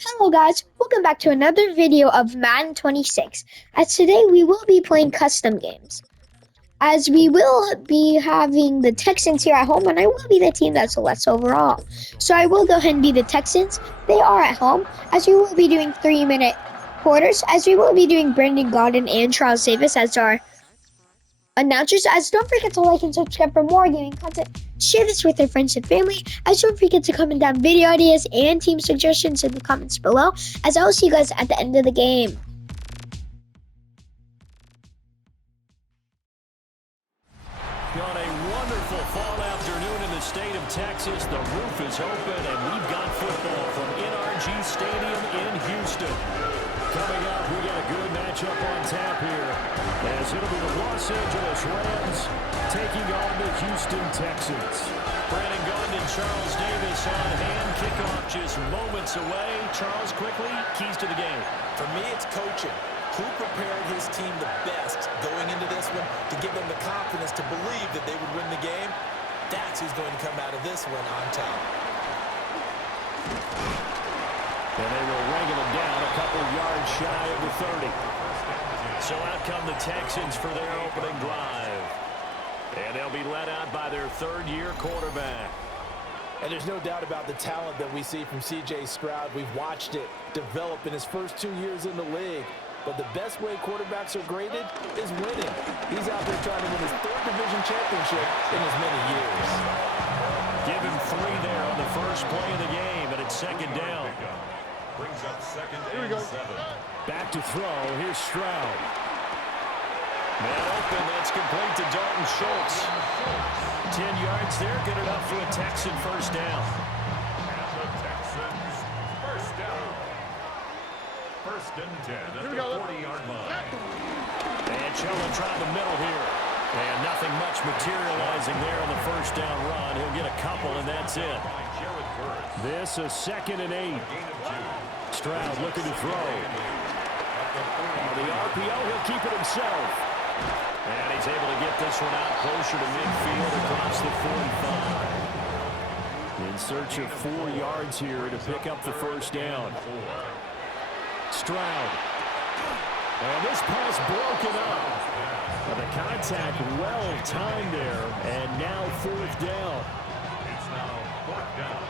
Hello guys, welcome back to another video of Madden 26. As today we will be playing custom games. As we will be having the Texans here at home, and I will be the team that's less overall. So I will go ahead and be the Texans. They are at home, as we will be doing 3-minute quarters, as we will be doing Brendan Gaudin and Charles Davis as our announcers. As don't forget to like and subscribe for more gaming content. Share this with your friends and family. As don't forget to comment down video ideas and team suggestions in the comments below. As I will see you guys at the end of the game. On a wonderful fall afternoon in the state of Texas, the roof is open and we've got football from NRG Stadium in Houston. Coming up, we got a good matchup on tap here, as it'll be the Los Angeles Rams taking on the Houston Texans. Brandon Gaudin and Charles Davis on hand. Kickoff just moments away. Charles, quickly, keys to the game. For me, it's coaching. Who prepared his team the best going into this one to give them the confidence to believe that they would win the game? That's who's going to come out of this one on top. And they will wrangle him down a couple yards shy of the 30. So out come the Texans for their opening drive. And they'll be led out by their third-year quarterback. And there's no doubt about the talent that we see from C.J. Stroud. We've watched it develop in his first 2 years in the league. But the best way quarterbacks are graded is winning. He's out there trying to win his third division championship in as many years. Give him 3 there on the first play of the game, and it's second down. Brings up second and 7. Back to throw. Here's Stroud. Man open. That's complete to Dalton Schultz. 10 yards there. Good enough for a Texan first down. And the Texans first down. First and 10 at the 40-yard line. And Chella trying the middle here. And nothing much materializing there on the first down run. He'll get a couple, and that's it. This is second and 8. Stroud looking to throw. On the RPO, he'll keep it himself. And he's able to get this one out closer to midfield across the 45. In search of 4 yards here to pick up the first down. Stroud. And this pass broken up. And the contact well timed there. And now 4th down. It's now 4th down.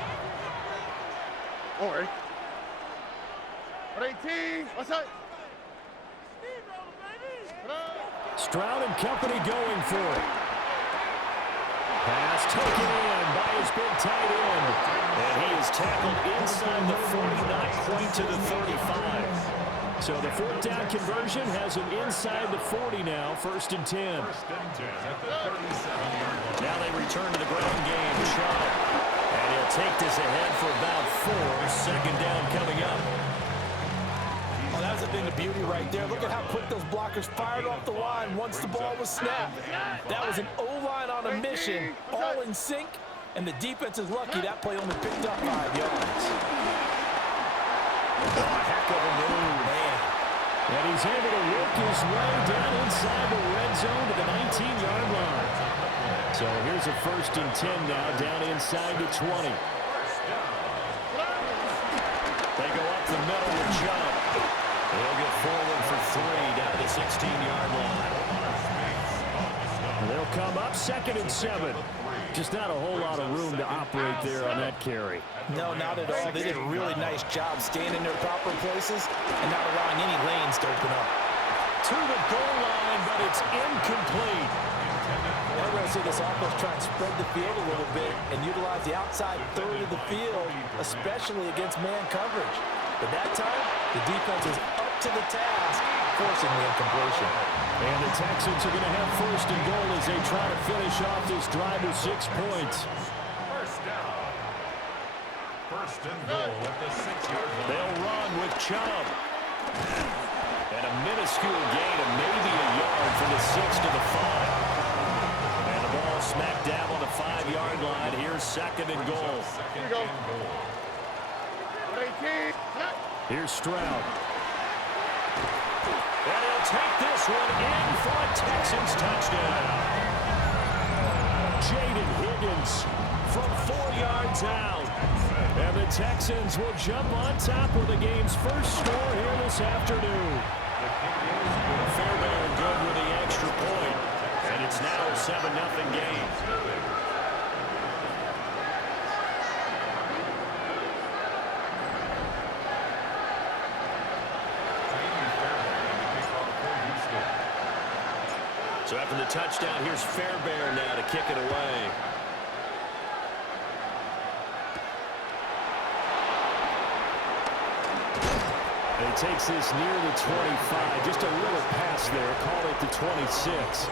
Don't worry. 18. What's up? Stroud and company going for it. Pass taken in by his big tight end. And he is tackled inside the 40, not quite to the 35. So the 4th down conversion has him inside the 40 now, 1st and 10. First and 10 at the 37-yard line. Now they return to the ground game. Chubb. And he'll take this ahead for about 4. Second down coming up. Oh, that was a thing of beauty right there. Look at how quick those blockers fired off the line once the ball was snapped. That was an O-line on a mission, all in sync, and the defense is lucky that play only picked up 5 yards. Oh, heck of a move, man. And he's able to work his way down inside the red zone to the 19-yard line. So here's a 1st and 10 now, down inside the 20. They go up the middle with Chubb. They'll get forward for 3 down to the 16-yard line. They'll come up 2nd and 7. Just not a whole lot of room to operate there on that carry. No, not at all. They did a really nice job staying in their proper places and not allowing any lanes to open up. To the goal line, but it's incomplete. We're going to see this offense try and spread the field a little bit and utilize the outside third of the field, especially against man coverage. But that time, the defense is up to the task, forcing the incompletion. And the Texans are going to have 1st and goal as they try to finish off this drive with 6 points. First down. First and goal at the 6-yard line. They'll run with Chubb. And a minuscule gain of maybe a yard from the 6 to the 5. And the ball smack dab on the 5-yard line. Here's 2nd and goal. Second and goal. 18. Here's Stroud. And he'll take this one in for a Texans touchdown. Jaden Higgins from 4 yards out. And the Texans will jump on top with the game's first score here this afternoon. Fairbairn good with the extra point. And it's now a 7-0 game. So after the touchdown, here's Fairbairn now to kick it away. And he takes this near the 25. Just a little pass there. Call it the 26.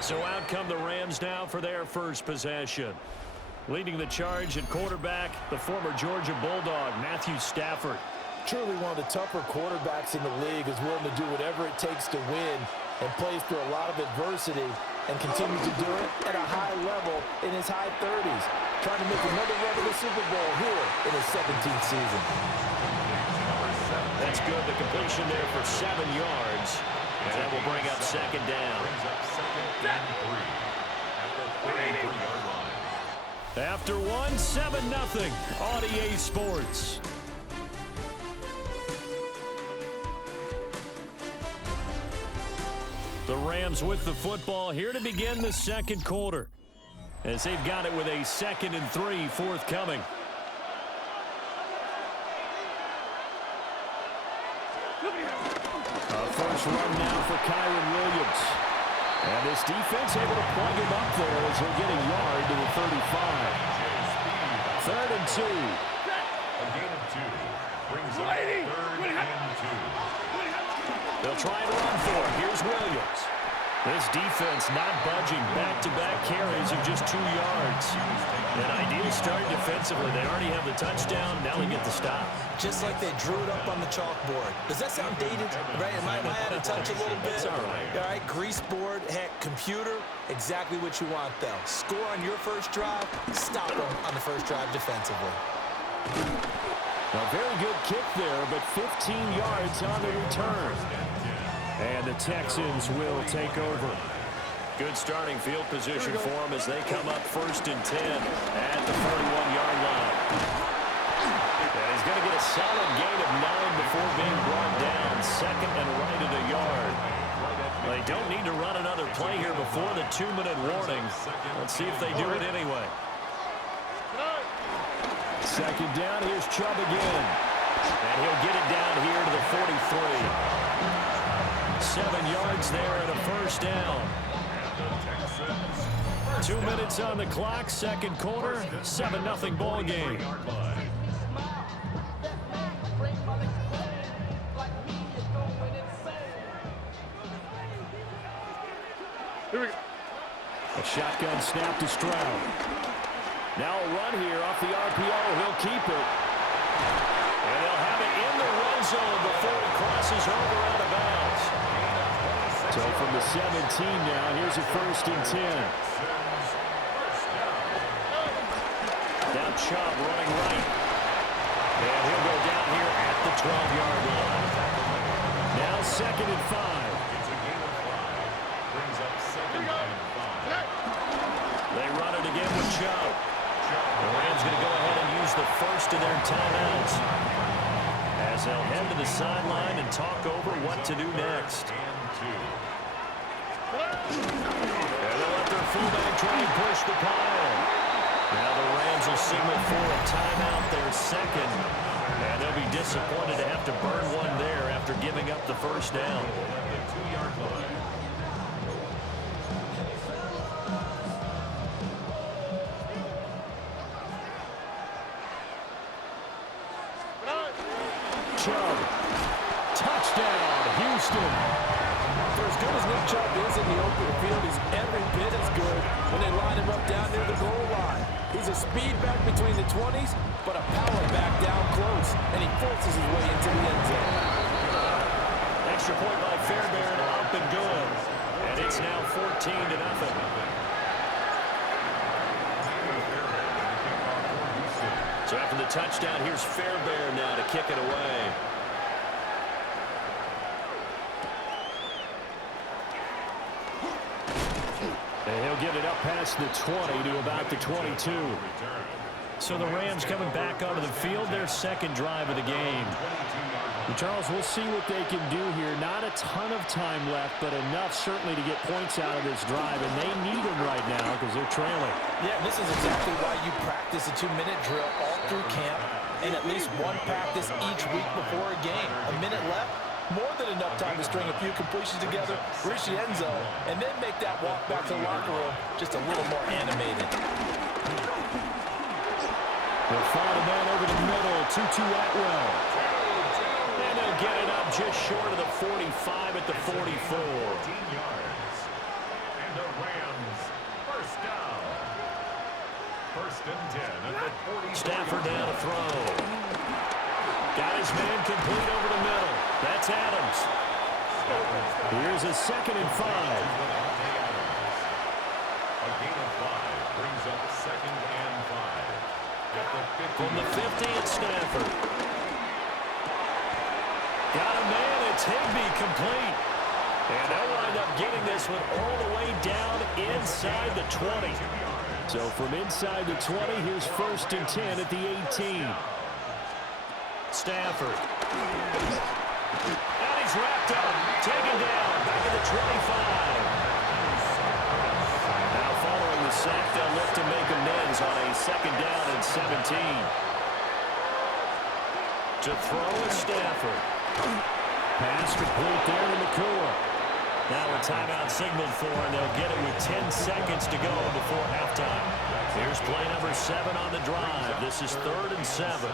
So out come the Rams now for their first possession. Leading the charge at quarterback, the former Georgia Bulldog, Matthew Stafford. Truly one of the tougher quarterbacks in the league, is willing to do whatever it takes to win and plays through a lot of adversity and continues to do it at a high level in his high 30s. Trying to make another run to the Super Bowl here in his 17th season. That's good. The completion there for 7 yards. And that will bring up second down. After one, 7-0 on EA Sports. The Rams with the football here to begin the second quarter, as they've got it with a 2nd and 3 forthcoming. First run now for Kyron Williams. And this defense able to plug him up there as he'll get a yard to the 35. 3rd and 2. A gain of 2. Brings up 3rd and 2. They'll try and run for it. Here's Williams. This defense not budging. Back-to-back carries of just 2 yards. An ideal start defensively. They already have the touchdown. Now they get the stop. Just like they drew it up on the chalkboard. Does that sound dated? Right? Am I out of touch a little bit? It's all right. All right, grease board, heck, computer, exactly what you want, though. Score on your first drive, stop them on the first drive defensively. A very good kick there, but 15 yards on the return. And the Texans will take over. Good starting field position for them as they come up 1st and 10 at the 41-yard line. And he's going to get a solid gain of 9 before being brought down. 2nd and right at a yard. They don't need to run another play here before the 2-minute warning. Let's see if they do it anyway. 2nd down, here's Chubb again. And he'll get it down here to the 43. 7 yards there and a first down. 2 minutes on the clock, second quarter, 7-0 ball game. Here we go. A shotgun snap to Stroud. Now a run here off the RPO. He'll keep it. And they'll have it in the red zone before it crosses over out of bounds. So from the 17 now, here's a 1st and 10. Now Chubb running right. And he'll go down here at the 12-yard line. Now 2nd and 5. It's a gain of 5. Brings up 2nd and 5. They run it again with Chubb. The Rams going to go ahead and use the first of their timeouts as they'll head to the sideline and talk over what to do next. And they'll let their fullback try and push the pile. Now the Rams will signal for a timeout, their 2nd. And they'll be disappointed to have to burn one there after giving up the first down. The 2-yard line. Chubb. Touchdown, Houston. For as good as Nick Chubb is in the open field, he's every bit as good when they line him up down near the goal line. He's a speed back between the 20s, but a power back down close, and he forces his way into the end zone. Extra point by Fairbairn, up and good. And it's now 14-0. So after the touchdown, here's Fairbairn now to kick it away. And he'll get it up past the 20 to about the 22. So the Rams coming back onto the field, their second drive of the game. And Charles, we'll see what they can do here. Not a ton of time left, but enough certainly to get points out of this drive, and they need them right now because they're trailing. Yeah, this is exactly why you practice a 2-minute drill all through camp and at least one practice each week before a game. A minute left, more than enough time to string a few completions together, reach the end zone, and then make that walk back to the locker room just a little more animated. They'll fire the man over the middle, 2-2 Atwell. And they'll get it up just short of the 45 at the 44. 14 yards. And the Rams, first down. First and 10 at the 40. Stafford down to throw. Got his man complete over the middle. That's Adams. Here's a 2nd and 5. A gain of 5 brings up 2nd and 5. At the 50. From the 50, it's Stafford. Got a man, it's Higbee complete. And they'll wind up getting this one all the way down inside the 20. So from inside the 20, here's 1st and 10 at the 18. Stafford. And he's wrapped up. Taken down. Back at the 25. Now following the sack, they'll look to make amends on a 2nd down and 17. To throw is Stafford. Pass complete there to McCoy. Now a timeout signaled for, and they'll get it with 10 seconds to go before halftime. Here's play number 7 on the drive. This is 3rd and 7.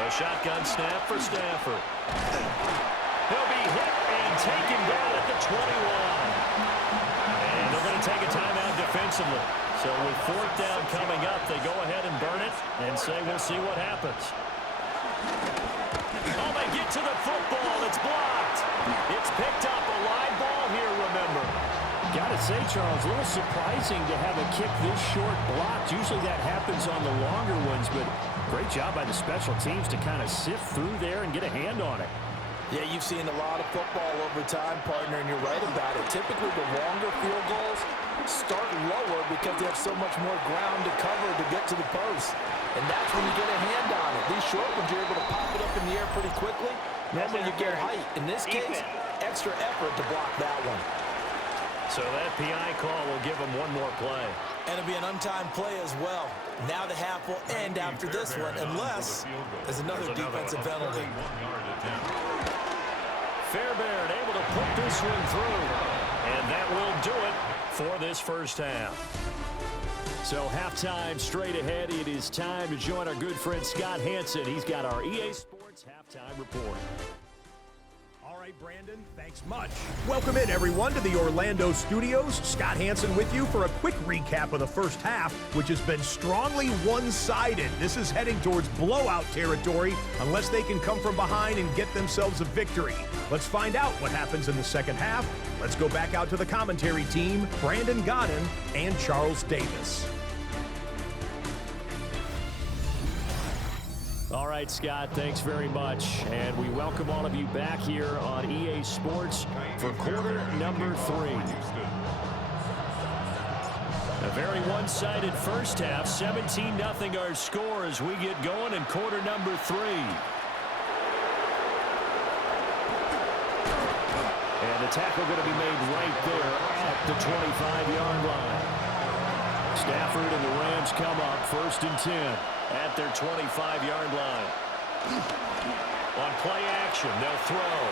A shotgun snap for Stafford. He'll be hit and taken down at the 21. And they're going to take a timeout defensively. So with 4th down coming up, they go ahead and burn it and say we'll see what happens. Oh, they get to the football. It's blocked. It's picked up. A live ball here, remember. Got to say, Charles, a little surprising to have a kick this short blocked. Usually that happens on the longer ones, but great job by the special teams to kind of sift through there and get a hand on it. Yeah, you've seen a lot of football over time, partner, and you're right about it. Typically, the longer field goals start lower because they have so much more ground to cover to get to the post. And that's when you get a hand on it. These short ones, you're able to pop it up in the air pretty quickly. Then when you get height, in this case, extra effort to block that one. So that PI call will give them one more play. And it'll be an untimed play as well. Now the half will end after this one, unless there's another defensive penalty. Fairbairn able to put this one through. And that will do it for this first half. So halftime straight ahead. It is time to join our good friend Scott Hansen. He's got our EA Sports halftime report. All right, Brandon, thanks much. Welcome in, everyone, to the Orlando studios. Scott Hansen with you for a quick recap of the first half, which has been strongly one-sided. This is heading towards blowout territory unless they can come from behind and get themselves a victory. Let's find out what happens in the second half. Let's go back out to the commentary team, Brandon Godden and Charles Davis. All right, Scott, thanks very much. And we welcome all of you back here on EA Sports for quarter number 3. A very one-sided first half, 17-0 our score as we get going in quarter number 3. And the tackle going to be made right there at the 25-yard line. Stafford and the Rams come up 1st and 10 at their 25-yard line. On play action, they'll throw.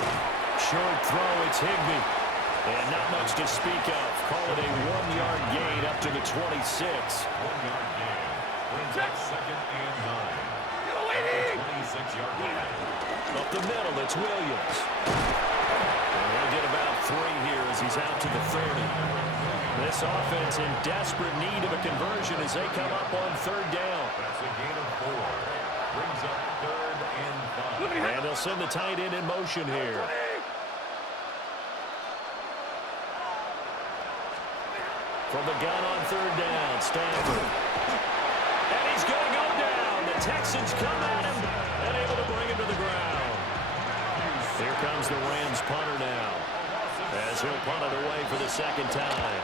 Short throw, it's Higbee. And not much to speak of. Call it a 1-yard gain up to the 26. 1-yard gain. Brings up 2nd and 9. 26-yard line. Up the middle, it's Williams. And he'll get about 3 here as he's out to the 30. This offense in desperate need of a conversion as they come up on 3rd down. That's a gain of 4. Brings up 3rd and 5. And they'll send the tight end in motion here. From the gun on 3rd down, Stafford. And he's going to go down. The Texans come at him and able to bring him to the ground. Here comes the Rams punter now as he'll punt it away for the 2nd time.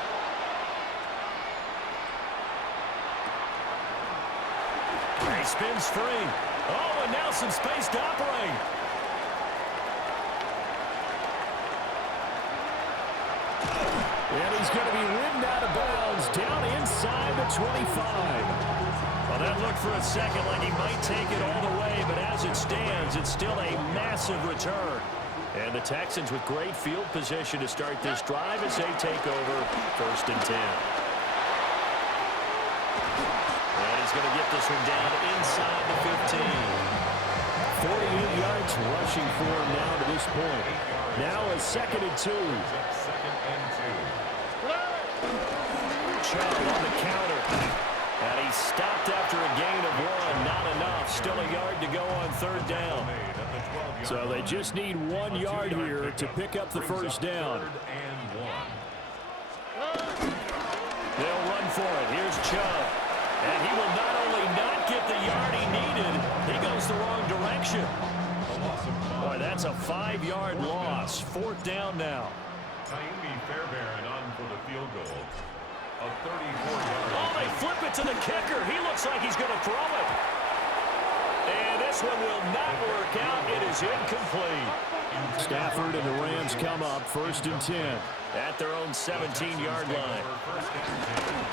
spins free. Oh, and now some space to operate. And he's going to be ridden out of bounds down inside the 25. Well, that looked for a second like he might take it all the way, but as it stands, it's still a massive return. And the Texans with great field position to start this drive as they take over 1st and 10. And he's going to get this one down inside the 15. 48 yards rushing for him now to this point. Now a 2nd and 2. Chubb on the counter. And he stopped after a gain of 1. Not enough. Still a yard to go on 3rd down. So they just need 1 yard here to pick up the 1st down. They'll run for it. Here's Chubb. And he will not only not get the yard he needed, he goes the wrong direction. Boy, that's a 5-yard loss. 4th down now. Fairbairn on for the field goal. A 34-yard. Oh, they flip it to the kicker. He looks like he's going to throw it. And this one will not work out. It is incomplete. Stafford and the Rams come up 1st and 10 at their own 17-yard line.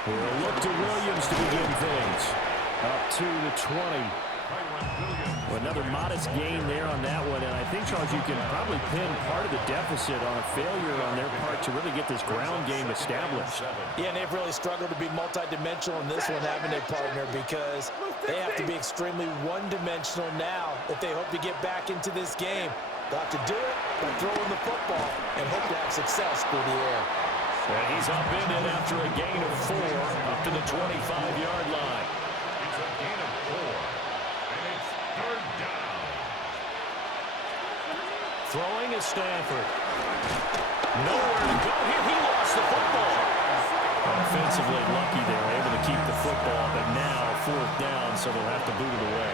We'll look to Williams to begin things. Up to the 20. Another modest gain there on that one, and I think, Charles, you can probably pin part of the deficit on a failure on their part to really get this ground game established. Yeah, and they've really struggled to be multidimensional in this one, haven't they, partner? Because they have to be extremely one-dimensional now if they hope to get back into this game. They'll have to do it by throwing the football and hope to have success through the air. And he's upended after a gain of 4 up to the 25-yard line. It's a gain of 4. And it's 3rd down. Throwing is Stafford. Nowhere to go here. He lost the football. Offensively lucky they were able to keep the football, but now 4th down, so they'll have to boot it away.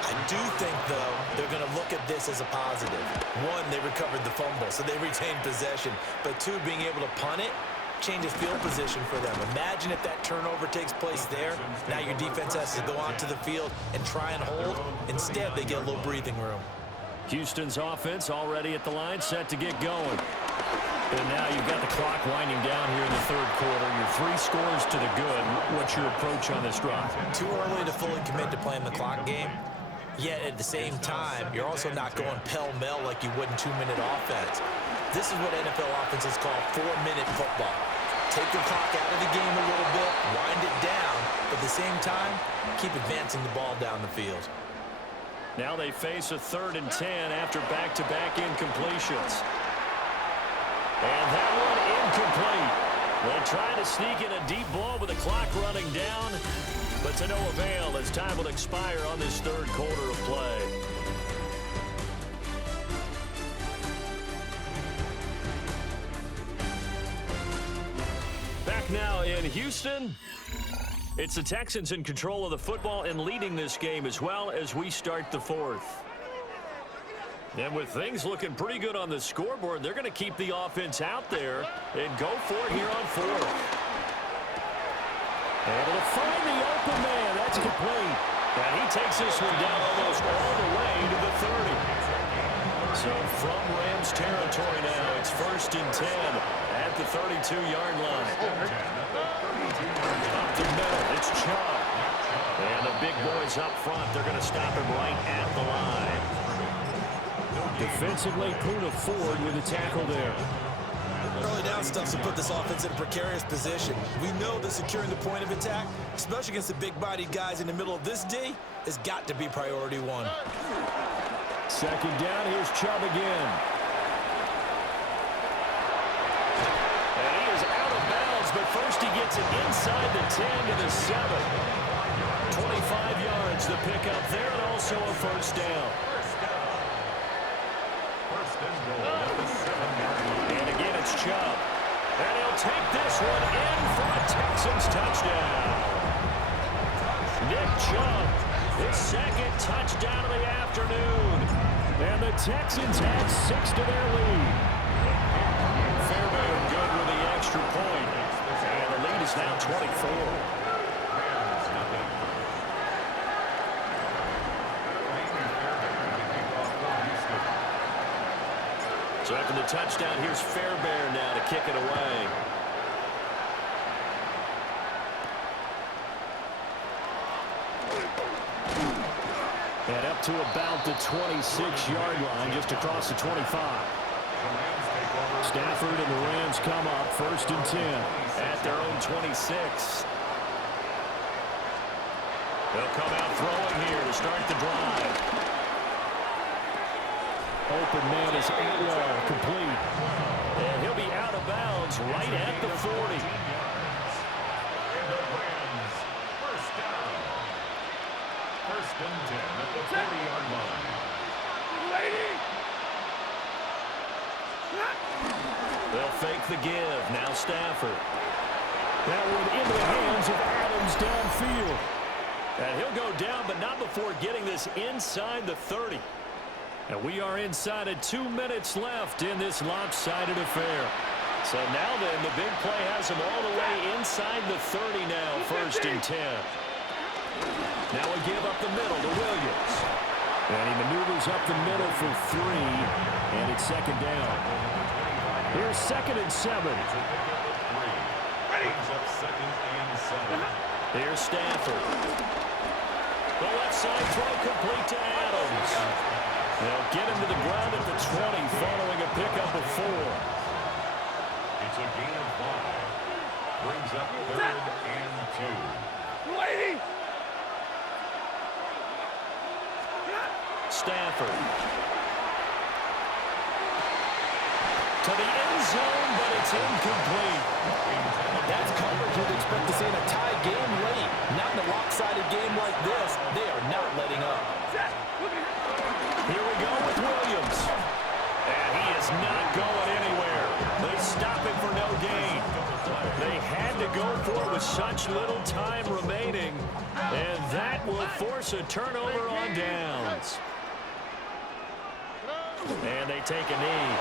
I do think, though, they're going to look at this as a positive. 1, they recovered the fumble, so they retained possession. But 2, being able to punt it changes field position for them. Imagine if that turnover takes place there. Now your defense has to go onto the field and try and hold. Instead, they get a little breathing room. Houston's offense already at the line, set to get going. And now you've got the clock winding down here in the 3rd quarter. You're 3 scores to the good. What's your approach on this drive? Too early to fully commit to playing the clock game. Yet at the same time, you're also not going pell-mell like you would in 2-minute offense. This is what NFL offenses call 4-minute football. Take the clock out of the game a little bit, wind it down, but at the same time, keep advancing the ball down the field. Now they face a 3rd and 10 after back-to-back incompletions. And that one incomplete. They try to sneak in a deep ball with the clock running down, but to no avail as time will expire on this 3rd quarter of play. Back now in Houston. It's the Texans in control of the football and leading this game as well as we start the 4th. And with things looking pretty good on the scoreboard, they're going to keep the offense out there and go for it here on 4th. Able to find the open man. That's complete. And he takes this one down almost all the way to the 30. So from Rams territory now, it's 1st and 10 at the 32-yard line. Up the middle, it's Chubb. And the big boys up front, they're going to stop him right at the line. Defensively, Puna Ford with a tackle there. Early down stuff to put this offense in a precarious position. We know that securing the point of attack, especially against the big-bodied guys in the middle of this D, has got to be priority 1. 2nd down, here's Chubb again. And he is out of bounds, but first he gets it inside the 10 to the 7. 25 yards the pickup there, and also a 1st down. And again, it's Chubb. And he'll take this one in for a Texans touchdown. Nick Chubb, his 2nd touchdown of the afternoon. And the Texans add 6 to their lead. Fairbairn good with the extra point. And the lead is now 24. So after the touchdown, here's Fairbairn now to kick it away. And up to about the 26-yard line, just across the 25. Stafford and the Rams come up 1st and 10 at their own 26. They'll come out throwing here to start the drive. Open man is Atwell, complete. And he'll be out of bounds right at the 40. First and 10 at the 40-yard line. They'll fake the give. Now Stafford. That one into the hands of Adams downfield. And he'll go down, but not before getting this inside the 30. And we are inside of 2 minutes left in this lopsided affair. So now then, the big play has him all the way inside the 30 now, 1st and 10. Now a give up the middle to Williams. And he maneuvers up the middle for 3, and it's 2nd down. Here's 2nd and 7. Brings up 2nd and 7. Here's Stafford. The left side throw complete to Adams. They'll get him to the ground at the 20 following a pickup of 4. It's a gain of 5. Brings up 3rd and 2. Stafford. To the end zone, but it's incomplete. That's coverage you'd expect to see in a tie game late. Not in a lopsided game like this. They are not letting up. Here we go with Williams. And he is not going anywhere. They stop him for no gain. They had to go for it with such little time remaining. And that will force a turnover on downs. And they take a knee.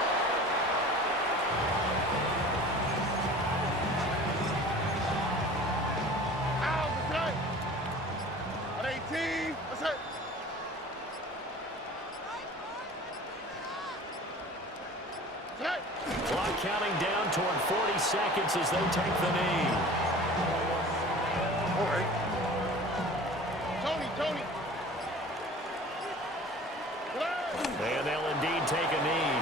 Clock counting down toward 40 seconds as they take the knee. All right. Tony. And they'll indeed take a knee.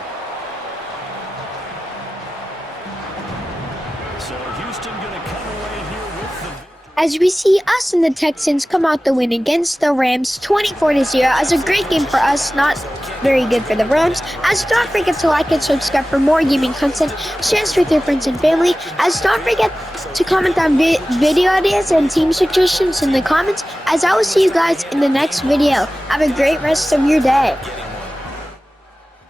So Houston going to come away here with the victory. As we see us and the Texans come out the win against the Rams 24-0 as a great game for us, not very good for the Rams. As don't forget to like and subscribe for more gaming content, share this with your friends and family. As don't forget to comment on video ideas and team suggestions in the comments, as I will see you guys in the next video. Have a great rest of your day.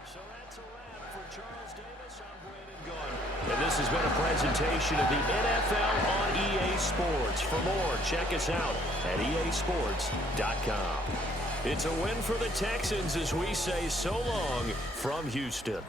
So that's a wrap for Charles Davis. I'm Brandon Gunn. And this has been a presentation of the NFL on EA Sports. For more, check us out at easports.com. It's a win for the Texans as we say so long from Houston.